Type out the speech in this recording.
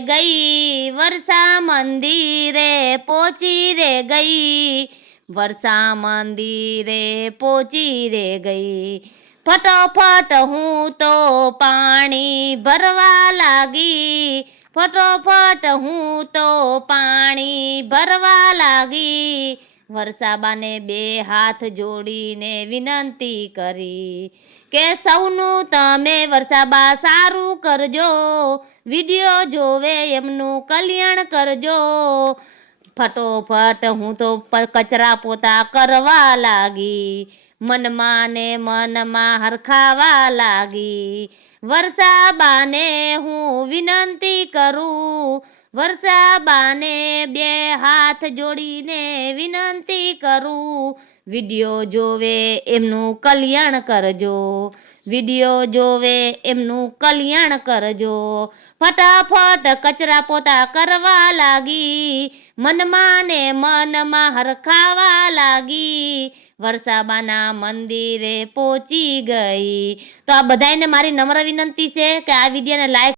ગઈ, વર્ષા મંદિરે પહોંચી રે ગઈ, વર્ષા મંદિરે પહોંચી રે ગઈ। ફટોફટ હું તો પાણી ભરવા લાગી, ફટોફટ હું તો પાણી ભરવા લાગી। વર્ષાબાને બે હાથ જોડીને વિનંતી કરી કે સૌનું તમે વર્ષાબા સારું કરજો, વિડીયો જોવે એમનું કલ્યાણ કરજો। ફટોફટ હું તો કચરા પોતા કરવા લાગી, મનમાં ને મનમાં હરખાવા લાગી। વર્ષાબાને હું વિનંતી કરું, વર્ષાબાને બે હાથ જોડીને વિનંતી કરું, વિડીયો જોવે એમનું કલ્યાણ કરજો, વિડીયો જોવે એમનું કલ્યાણ કરજો। ફટાફટ કચરા પોતા કરવા લાગી, મનમાં ને મનમાં હરખાવા લાગી, વર્ષાબાના મંદિરે પહોંચી ગઈ। તો આ બધાને મારી નમ્ર વિનંતી છે કે આ વિડીયોને લાઈક